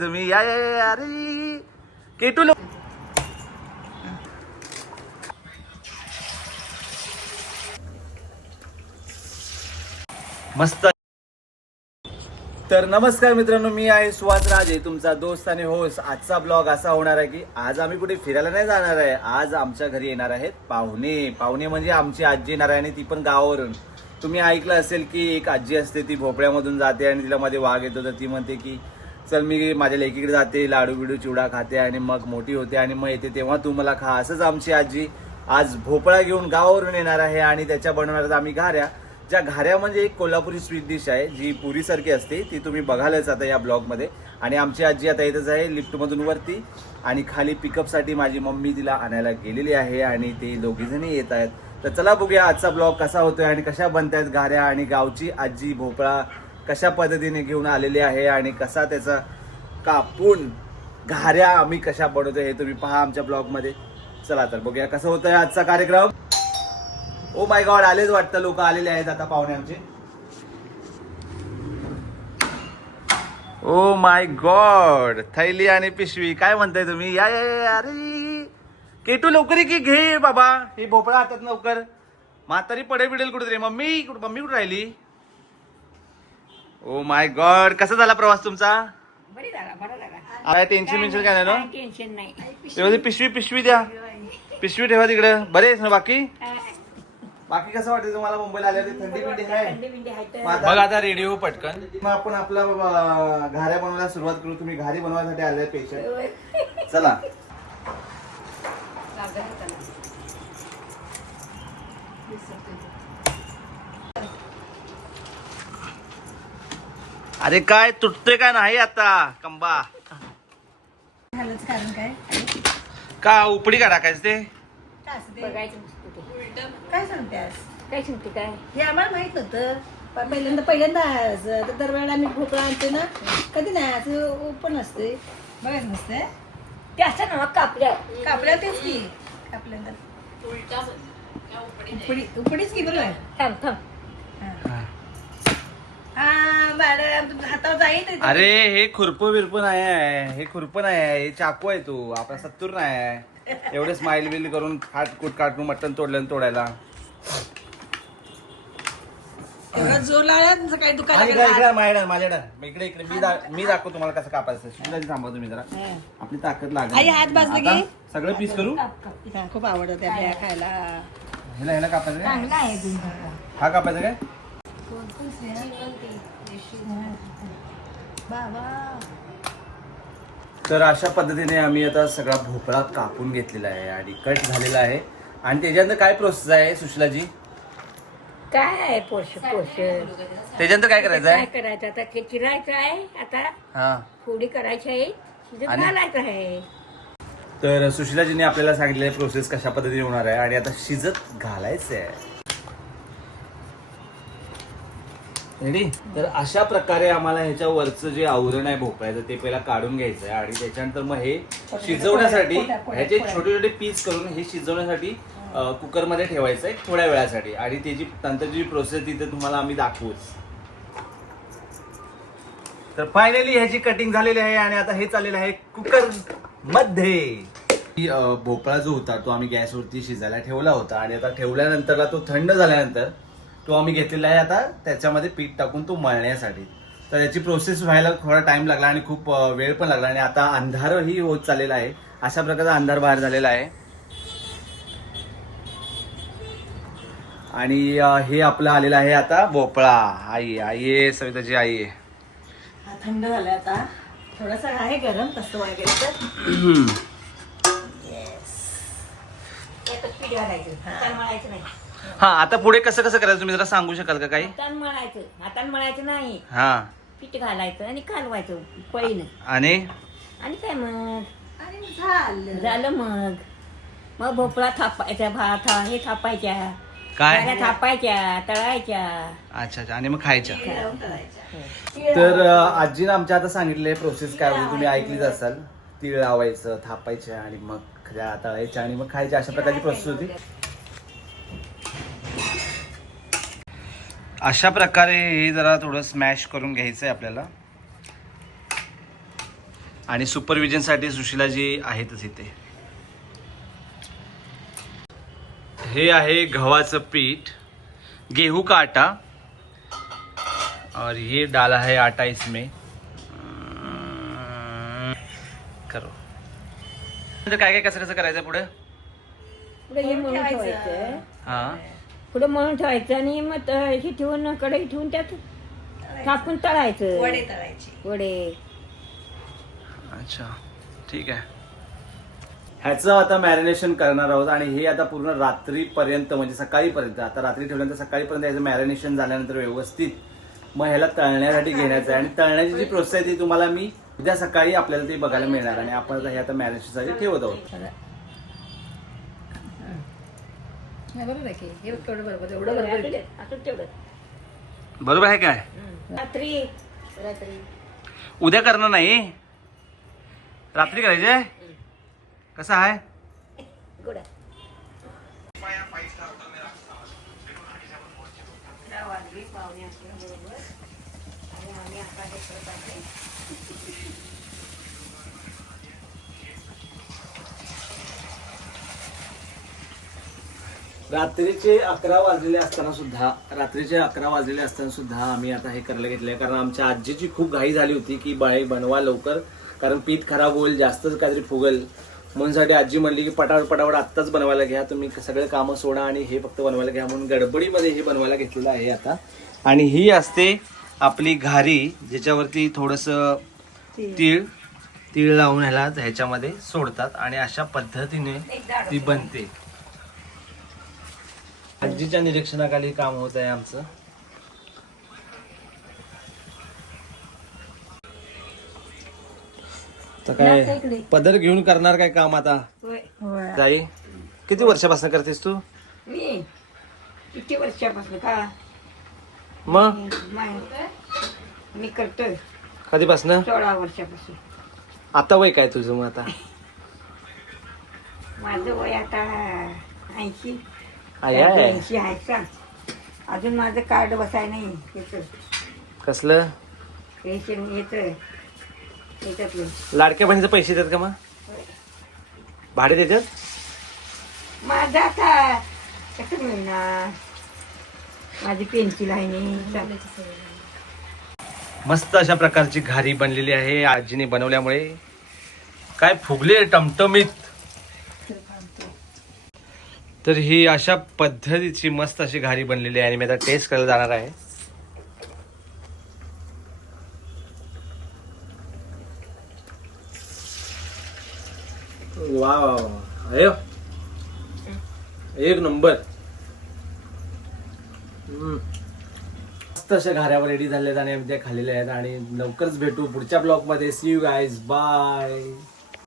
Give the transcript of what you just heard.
तुम्ही. या या या, अरे. केटू लो मस्त. तर नमस्कार मित्रांनो मी आहे सुहास राजे तुमचा दोस्त आणि होस्ट. आजचा ब्लॉग असा होणार आहे की आज आम्ही कुठे फिरायला नाही जाणार आहे. आज आमच्या घरी येणार आहेत पाहुणे. पाहुणे म्हणजे आमची आजी येणार आहे आणि ती पण गावावरून. तुम्ही ऐकलं असेल की एक आजी असते ती भोपळ्यामधून जाते आणि तिला मध्ये वाघ येतो तर ती म्हणते की चल मी माझ्या लेकीकडे जाते लाडू बिडू चिवडा खाते आणि मग मोठी होते आणि मग येते तेव्हा तू मला खा. असंच आमची आजी आज भोपळा घेऊन गावावरून येणार आहे आणि त्याच्या बनवणार आम्ही घाऱ्या. ज्या घाऱ्या म्हणजे एक कोल्हापुरी स्वीट डिश आहे जी पुरीसारखी असते ती तुम्ही बघालच आता या ब्लॉगमध्ये आणि आमची आजी आता येतच आहे लिफ्टमधून वरती. आणि खाली पिकअपसाठी माझी मम्मी तिला आणायला गेलेली आहे आणि ते दोघीजणी येत आहेत. तर चला बघूया आजचा ब्लॉग कसा होतोय आणि कशा बनतायत घाऱ्या आणि गावची आजी भोपळा कशा पद्धतीने घेऊन आलेली आहे आणि कसा त्याचा कापून घाऱ्या आम्ही कशा बनवतो हे तुम्ही पहा आमच्या ब्लॉगमध्ये चला तर बघूया कसं होतंय आजचा कार्यक्रम. ओ माय गॉड आलेच वाटतं. लोक आलेले आहेत आता पाहुणे आमचे. ओ माय गॉड थैली आणि पिशवी. काय म्हणताय तुम्ही? या या अरे. केटू लवकर की घे बाबा. हे भोपळा हातात लवकर. म्हातारी पडे बिडेल कुठेतरी. मम्मी कुठं मम्मी कुठे राहिली? ओ माय गॉड कसा झाला प्रवास तुमचा? बरी झाला बरा झाला. काय टेन्शन बिन्शन काय नाही काय टेन्शन नाही. व्यवस्थित पिशवी पिशवी द्या. पिशवी ठेवा तिकडे. बरे आहेस ना बाकी? बाकी कसं वाटतं तुम्हाला मुंबईला आल्यावर? थंडी बिंडी आहे? थंडी बिंडी आहे तर. मग आता- बघ आता रेडिओ हो पटकन. मग आपण आपला अं, घाऱ्या बनवायला सुरुवात करू. तुम्ही घारी बनवायसाठी आले पेशंट चला. अरे काय तुटतोय का नाही आता? कंबा. कारण काय? का उपडी का टाकायचं ते? काय असं ते? बघायचं नसतं ते. काय सांगतेस? काय सांगते काय? हे आम्हाला माहीत नव्हतं. प- पहिल्यांदा पहिल्यांदा असं तर दरवेळेला आम्ही भोपळा आणतो ना कधी नाही असं ओपन असते बघायचं नसते ते असं ना कापल्या. कापल्या तेच की. कापल्यानंतर उपडी उपडीच की बरोबर थांब थांब. हा हातावर जाईल अरे हे खुरप बिरप नाही आहे. हे खुरप नाही आहे. हे चाकू आहे तू. आपला सत्तूर नाही आहे. एवढे स्माइल बिल करून खाट कुट काटून मटण तोडलं तोडायला. एवढा जोर लावला इकडे इकडे माझ्याकडे माझ्याकडे. मी इकडे इकडे. मी दा- मी दाखवतो तुम्हाला कसं कापायचं. शिवलाजी थांबा तुम्ही जरा. आपली ताकद आई, हात लागेल. आता सगळं पीस करू? खूप आवडतं त्या बिया खायला. ह्याला ह्याला कापायचं काय? चांगला आहे गुंड हा कापायचा काय? तर अशा पद्धतीने आम्ही आता सगळा भोपळा कापून घेतलेला आहे आणि कट झालेला आहे. आणि त्याच्यानंतर काय प्रोसेस आहे सुशीलाजी? काय आहे पोष पोष त्याच्यानंतर काय करायचं काय आहे करायचं? आता ते चिरायचं आहे. आता हा. फोडी करायची आहे. शिजत आणि? घालायचं आहे. तर सुशिलाजीने आपल्याला सांगितलेलं प्रोसेस कशा पद्धतीने होणार आहे आणि आता शिजत घालायचं आहे. रेडी? तर अशा प्रकारे आम्हाला ह्याच्या वरचं जे आवरण आहे भोपळ्याचं ते पहिला काढून घ्यायचं आहे आणि त्याच्यानंतर मग हे शिजवण्यासाठी ह्याचे. छोटे छोटे पीस करून हे शिजवण्यासाठी कुकरमध्ये ठेवायचं आहे थोड्या वेळासाठी. आणि त्याची नंतरची जी प्रोसेस तिथे तुम्हाला आम्ही दाखवूच तर फायनली ह्याची कटिंग झालेली आहे आणि आता हे चाललेलं आहे कुकरमध्ये भोपळा जो होता तो आम्ही गॅसवरती शिजायला ठेवला होता आणि आता ठेवल्यानंतरला तो थंड झाल्यानंतर तो आम्ही घेतलेला आहे आता त्याच्यामध्ये पीठ टाकून तो मळण्यासाठी. तर याची प्रोसेस व्हायला थोडा टाइम लागला आणि खूप वेळ पण लागला आणि आता अंधारही होत चाललेला आहे. अशा प्रकारचा अंधार बाहेर झालेला आहे. आणि हे आपलं आलेलं आहे आता भोपळा. आई आई सविताची आई आहे थंड झालाय आता. थोडासा आहे गरम तसं वगैरे हा आता पुढे कसं कसं करायचं तुम्ही जरा सांगू शकाल का काही? हातानं मळायचं. हातानं मळायचं नाही. हा. पीठ घालायचं आणि कालवायचं पळीनं. आणि? आणि काय मग? आणि झालं. झालं मग. मग भोपळा थापायचा भात हे थापायच्या. काय? थापायच्या तळायच्या. अच्छा अच्छा. आणि मग खायच्या. करायचं. तर अं, आजीनं आमच्या आता सांगितले प्रोसेस काय होती तुम्ही ऐकलीच असाल. तीळ लावायचं थापायच्या आणि मग तळायच्या आणि मग खायच्या अशा प्रकारची प्रोसेस होती. अशा प्रकारे हे जरा थोडं स्मॅश करून घ्यायचं आहे आपल्याला. आणि सुपरविजनसाठी सुशिलाजी आहेतच इथे. हे आहे गव्हाचं पीठ. गेहूं का आटा और ये डाला है आटा इसमें. करो. नंतर काय काय कसं कसं करायचं पुढे हा. पुढे मळून ठेवायचं आणि मग हे ठेवून कढई ठेवून त्यात थापून तळायचं. वडे तळायचे. वडे. अच्छा. ठीक आहे. ह्याचं आता मॅरिनेशन करणार आहोत आणि हे आता पूर्ण रात्रीपर्यंत म्हणजे सकाळीपर्यंत आता रात्री ठेवल्यानंतर सकाळीपर्यंत याचं मॅरिनेशन झाल्यानंतर व्यवस्थित मग ह्याला तळण्यासाठी घेण्याचं आहे. आणि तळण्याची जी प्रोसेस आहे ती तुम्हाला मी उद्या सकाळी आपल्याला ते बघायला मिळणार. आणि आपण आता हे आता मॅरिनेशनसाठी ठेवत आहोत. नाही, बरोबर आहे की. हे केवढं बरोबर एवढं बरोबर आहे. असं तेवढं. बरोबर आहे काय? रात्री रात्री. उद्या करणार नाही? रात्री करायचे? कसं आहे? गोडा रात्रीचे अकरा वाजलेले असताना सुद्धा रात्रीचे अकरा वाजलेले असताना सुद्धा आम्ही आता हे करायला घेतलंय. कारण आमच्या आजीची खूप घाई झाली होती की बाई बनवा लवकर कारण पीठ खराब होईल जास्तच काहीतरी फुगल. म्हणून साठी आजी म्हणली की पटापट पटापट आत्ताच बनवायला घ्या. तुम्ही सगळे कामं सोडा आणि हे फक्त बनवायला घ्या. म्हणून गडबडीमध्ये हे बनवायला घेतलेलं आहे आता. आणि ही असते आपली घारी ज्याच्यावरती थोडंसं तीळ तीळ लावून ह्याला ह्याच्यामध्ये सोडतात आणि अशा पद्धतीने ती बनते. आजीच्या निरीक्षणाखाली काम होत आहे आमचं. तर काय पदर घेऊन करणार काय काम आता? होय. जाई किती वर्षापासून करतेस तू? मी? किती वर्षापासून? का? मग? मी करतोय. कधीपासून? सोळा वर्षापासून. आता वय काय तुझं मग आता? माझं वय आता ऐंशी. ऐंशी आहे का? अजून माझं कार्ड बसाय नाही याचं कसलं? पेन्शन याचं याच्यातलं लाडक्या बहिणीचे पैसे देतात का मग? भाडे देतात? माझं आता कसं मिळणार? माझी पेन्सिल आहे नाही मस्त अशा प्रकारची घारी बनलेली आहे आजीने बनवल्यामुळे. काय फुगले टमटमीत. तर ही अशा पद्धतीची मस्त अशी घारी बनलेली आहे आणि मी आता टेस्ट करायला जाणार आहे. वा वा वा अयो एक नंबर. हम्म. मस्त अशा घाऱ्यावर रेडी झालेल्या आणि आम्ही त्या खाल्लेल्या आहेत आणि लवकरच भेटू पुढच्या ब्लॉगमध्ये सी यू गायज बाय